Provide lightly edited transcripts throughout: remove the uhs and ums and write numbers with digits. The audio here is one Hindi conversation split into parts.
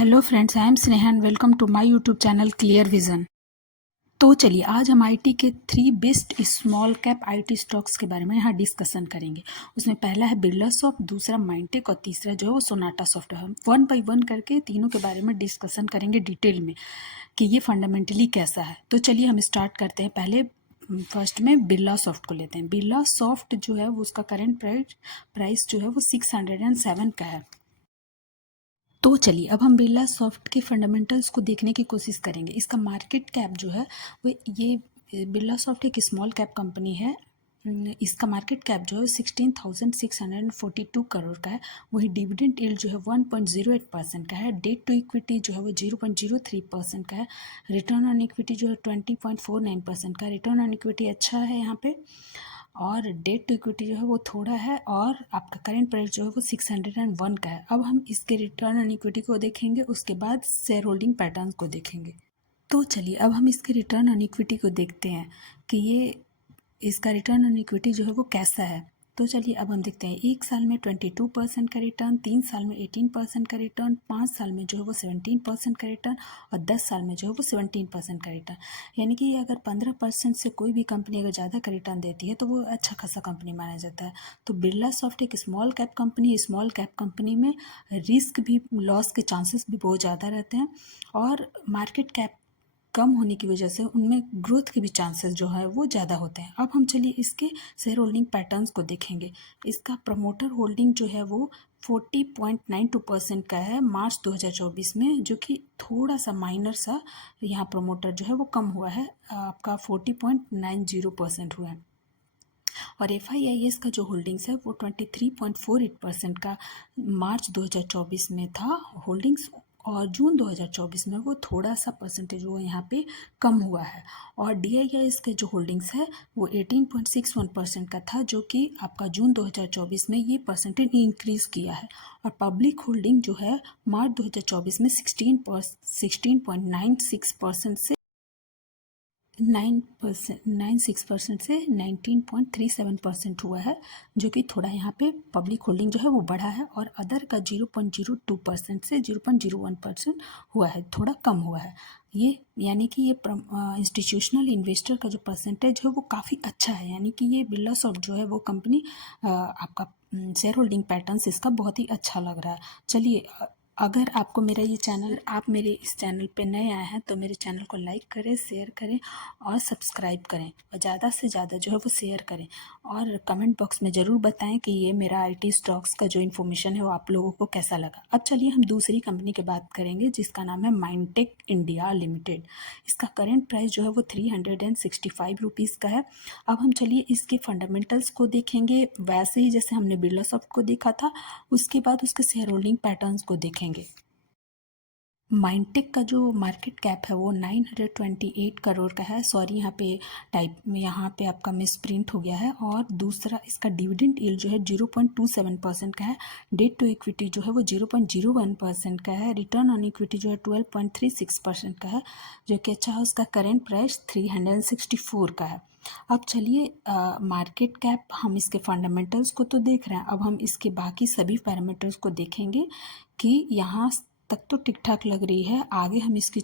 Hello friends, I am Sneha and welcome to my YouTube channel clear vision. तो चलिए आज हम आईटी के 3 best small cap IT stocks के बारे में यहाँ डिस्कशन करेंगे। उसमें पहला है बिरला सॉफ्ट, दूसरा माइंडटेक और तीसरा जो है वो सोनाटा सॉफ्ट है। हम वन बाय वन करके तीनों के बारे में डिस्कशन करेंगे डिटेल में कि ये फंडामेंटली कैसा है। तो चलिए हम स्टार्ट करते हैं। पहले फर्स्ट में बिरला सॉफ्ट को लेते हैं। बिरला सॉफ्ट जो है वो उसका करेंट प्राइस जो है वो 607 का है। तो चलिए अब हम बिरला सॉफ्ट के फंडामेंटल्स को देखने की कोशिश करेंगे। इसका मार्केट कैप जो है वो ये बिरला सॉफ्ट एक स्मॉल कैप कंपनी है। इसका मार्केट कैप जो है 16,642 करोड़ का है। वही डिविडेंड यील्ड जो है 1.08% का है। डेट टू इक्विटी जो है वो 0.03% का है। रिटर्न ऑन इक्विटी जो है 20.49% का। रिटर्न ऑन इक्विटी अच्छा है यहाँ पे। और डेट टू इक्विटी जो है वो थोड़ा है। और आपका करेंट प्राइस जो है वो 601 का है। अब हम इसके रिटर्न ऑन इक्विटी को देखेंगे, उसके बाद शेयर होल्डिंग पैटर्न को देखेंगे। तो चलिए अब हम इसके रिटर्न ऑन इक्विटी को देखते हैं कि ये इसका रिटर्न ऑन इक्विटी जो है वो कैसा है। तो चलिए अब हम देखते हैं। 1 साल में 22% का रिटर्न, 3 साल में 18% का रिटर्न, 5 साल में जो है वो 17% का रिटर्न और 10 साल में जो है वो 17% का रिटर्न। यानी कि अगर 15% से कोई भी कंपनी अगर ज़्यादा का रिटर्न देती है तो वो अच्छा खासा कंपनी माना जाता है। तो बिरला सॉफ्ट एक स्मॉल कैप कंपनी है। स्मॉल कैप कंपनी में रिस्क भी, लॉस के चांसेस भी बहुत ज़्यादा रहते हैं और मार्केट कैप कम होने की वजह से उनमें ग्रोथ के भी चांसेस जो है वो ज़्यादा होते हैं। अब हम चलिए इसके शेयर होल्डिंग पैटर्न्स को देखेंगे। इसका प्रमोटर होल्डिंग जो है वो 40.92% का है मार्च 2024 में, जो कि थोड़ा सा माइनर सा यहाँ प्रमोटर जो है वो कम हुआ है। आपका 40.90% हुआ है। और FIIS का जो होल्डिंग्स है वो 23.48% का मार्च 2024 में था होल्डिंग्स। और जून 2024 में वो थोड़ा सा परसेंटेज वो यहाँ पे कम हुआ है। और DIIS के जो होल्डिंग्स है वो 18.61% का था, जो कि आपका जून 2024 में ये परसेंटेज इंक्रीज किया है। और पब्लिक होल्डिंग जो है मार्च 2024 में 16.96% से 9.96% से 19.37% हुआ है, जो कि थोड़ा यहाँ पे पब्लिक होल्डिंग जो है वो बढ़ा है। और अदर का 0.02% से 0.01% हुआ है, थोड़ा कम हुआ है ये। यानी कि ये इंस्टीट्यूशनल इन्वेस्टर का जो परसेंटेज है वो काफ़ी अच्छा है। यानी कि ये बिरला सॉफ्ट जो है वो कंपनी आपका शेयर होल्डिंग पैटर्न्स इसका बहुत ही अच्छा लग रहा है। चलिए अगर आपको मेरा ये चैनल, आप मेरे इस चैनल पे नए आए हैं तो मेरे चैनल को लाइक करें, शेयर करें और सब्सक्राइब करें और ज़्यादा से ज़्यादा जो है वो शेयर करें। और कमेंट बॉक्स में ज़रूर बताएं कि ये मेरा आईटी स्टॉक्स का जो इन्फॉर्मेशन है वो आप लोगों को कैसा लगा। अब चलिए हम दूसरी कंपनी की बात करेंगे जिसका नाम है माइंडटेक इंडिया लिमिटेड। इसका करेंट प्राइस जो है वो 365 रुपीज़ का है। अब हम चलिए इसके फंडामेंटल्स को देखेंगे, वैसे ही जैसे हमने बिरला सॉफ्ट को देखा था। उसके बाद उसके शेयर होल्डिंग पैटर्न्स को देखेंगे। माइंडटेक का जो मार्केट कैप है वो 928 करोड़ का है। सॉरी, यहाँ पे आपका मिस प्रिंट हो गया है। और दूसरा इसका डिविडेंड यील्ड जो है 0.27% का है। डेट टू इक्विटी जो है वो 0.01% का है। रिटर्न ऑन इक्विटी जो है 12.36% का है, जो कि अच्छा है। उसका करेंट प्राइस 364 का है। अब चलिए मार्केट कैप, हम इसके फंडामेंटल्स को तो देख रहे हैं। अब हम इसके बाकी सभी पैरामीटर्स को देखेंगे कि यहाँ तक तो ठीक ठाक लग रही है। आगे हम इसकी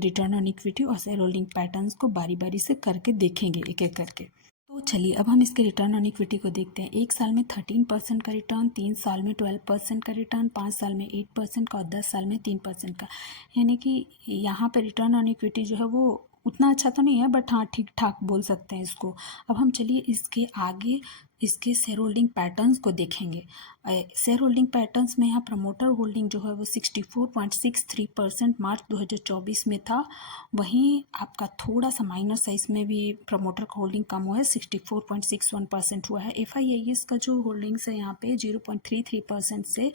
रिटर्न ऑन इक्विटी और शेयर होल्डिंग पैटर्न्स को बारी बारी से करके देखेंगे एक एक करके। तो चलिए अब हम इसके रिटर्न ऑन इक्विटी को देखते हैं। 1 साल में 13% का रिटर्न, 3 साल में 12% का रिटर्न, 5 साल में 8% का और 10 साल में 3% का। यानी कि यहाँ पे रिटर्न ऑन इक्विटी जो है वो उतना अच्छा तो नहीं है, बट हाँ ठीक ठाक बोल सकते हैं इसको। अब हम चलिए इसके आगे इसके शेयर होल्डिंग पैटर्न्स को देखेंगे। शेयर होल्डिंग पैटर्न्स में यहाँ प्रमोटर होल्डिंग जो है वो 64.63% मार्च 2024 में था। वहीं आपका थोड़ा सा माइनर साइज में भी प्रमोटर का होल्डिंग कम हुआ है, 64.61% हुआ है। FIIS का जो होल्डिंग्स है यहाँ पे 0.33% से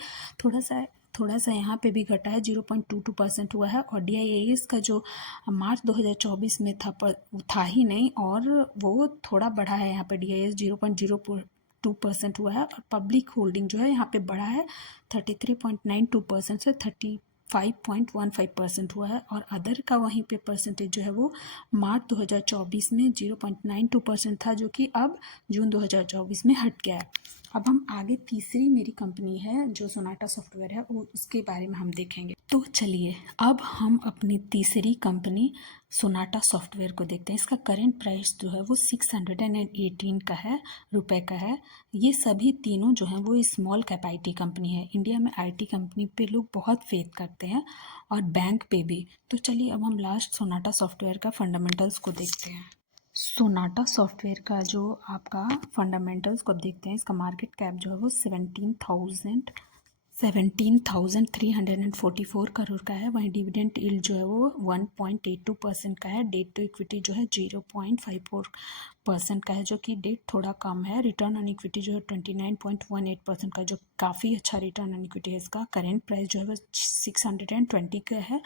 थोड़ा सा यहाँ पे भी घटा है, 0.22% हुआ है। और DIIS का जो मार्च 2024 में था ही नहीं, और वो थोड़ा बढ़ा है। यहाँ पे DIIS 0.02% हुआ है। और पब्लिक होल्डिंग जो है यहाँ पे बढ़ा है, 33.92% से 35.15% हुआ है। और अदर का वहीं पे परसेंटेज जो है वो मार्च 2024 में 0.92% था, जो कि अब जून 2024 में हट गया है। अब हम आगे तीसरी मेरी कंपनी है जो सोनाटा सॉफ्टवेयर है वो उसके बारे में हम देखेंगे। तो चलिए अब हम अपनी तीसरी कंपनी सोनाटा सॉफ्टवेयर को देखते हैं। इसका करंट प्राइस जो है वो 618 का है, रुपए का है। ये सभी तीनों जो हैं वो स्मॉल कैप आईटी कंपनी है। इंडिया में आईटी कंपनी पे लोग बहुत फेथ करते हैं और बैंक पे भी। तो चलिए अब हम लास्ट सोनाटा सॉफ्टवेयर का फंडामेंटल्स को देखते हैं। सोनाटा सॉफ्टवेयर का जो आपका फंडामेंटल्स को अब देखते हैं। इसका मार्केट कैप जो है वो 17,344 करोड़ का है। वहीं डिविडेंड यील्ड जो है वो 1.82% का है। डेट टू इक्विटी जो है 0.54% का है, जो कि डेट थोड़ा कम है। रिटर्न ऑन इक्विटी जो है 29.18% का, जो काफ़ी अच्छा रिटर्न ऑन इक्विटी है इसका। करेंट प्राइस जो है वो 620 का है।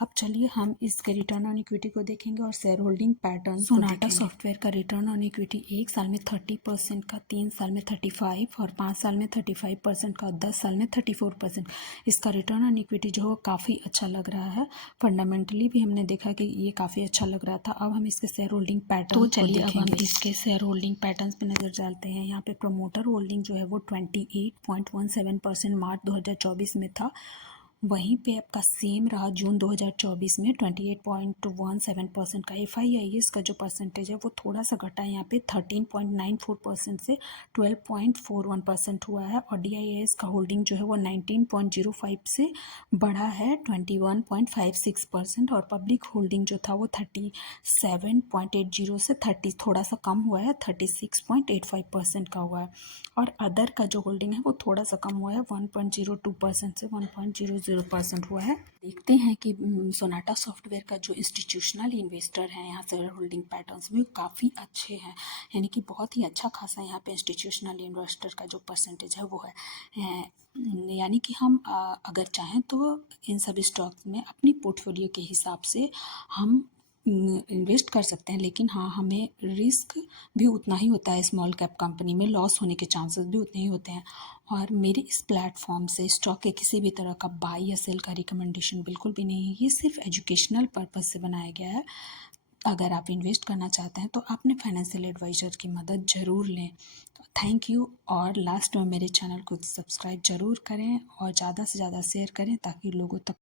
अब चलिए हम इसके रिटर्न ऑन इक्विटी को देखेंगे और share holding pattern. Sonata software का रिटर्न ऑन इक्विटी 1 साल में 30% का, 3 साल में 35% और 5 साल में 35% का, 10 साल में 34%। इसका रिटर्न ऑन इक्विटी जो है काफ़ी अच्छा लग रहा है। फंडामेंटली भी हमने देखा कि ये काफ़ी अच्छा लग रहा था। अब हम इसके शेयर होल्डिंग पैटर्न। तो चलिए अब हम इसके शेयर होल्डिंग पैटर्न्स पे नज़र डालते हैं। यहाँ पे प्रमोटर होल्डिंग जो है वो 28.17% मार्च 2024 में था। वहीं पे आपका सेम रहा जून 2024 में 28.17% का। FIIs का जो परसेंटेज है वो थोड़ा सा घटा है, यहाँ पे 13.94% से 12.41% हुआ है। और DIIs का होल्डिंग जो है वो 19.05 से बढ़ा है 21.56%। और पब्लिक होल्डिंग जो था वो 37.80 से 30 थोड़ा सा कम हुआ है, 36.85% का हुआ है। और अदर का जो होल्डिंग है वो थोड़ा सा कम हुआ है, 1.02% से 1.00% हुआ है। देखते हैं कि सोनाटा सॉफ्टवेयर का जो इंस्टीट्यूशनल इन्वेस्टर हैं यहाँ शेयर होल्डिंग पैटर्न्स भी काफ़ी अच्छे हैं, यानी कि बहुत ही अच्छा खासा यहाँ पे इंस्टीट्यूशनल इन्वेस्टर का जो परसेंटेज है वो है। यानी कि हम अगर चाहें तो इन सभी स्टॉक्स में अपनी पोर्टफोलियो के हिसाब से हम इन्वेस्ट कर सकते हैं। लेकिन हाँ, हमें रिस्क भी उतना ही होता है। स्मॉल कैप कंपनी में लॉस होने के चांसेस भी उतने ही होते हैं। और मेरे इस प्लेटफॉर्म से स्टॉक के किसी भी तरह का बाय या सेल का रिकमेंडेशन बिल्कुल भी नहीं है। ये सिर्फ एजुकेशनल पर्पज़ से बनाया गया है। अगर आप इन्वेस्ट करना चाहते हैं तो अपने फाइनेंशियल एडवाइज़र की मदद ज़रूर लें। तो थैंक यू। और लास्ट में मेरे चैनल को सब्सक्राइब ज़रूर करें और ज़्यादा से ज़्यादा शेयर करें ताकि लोगों तक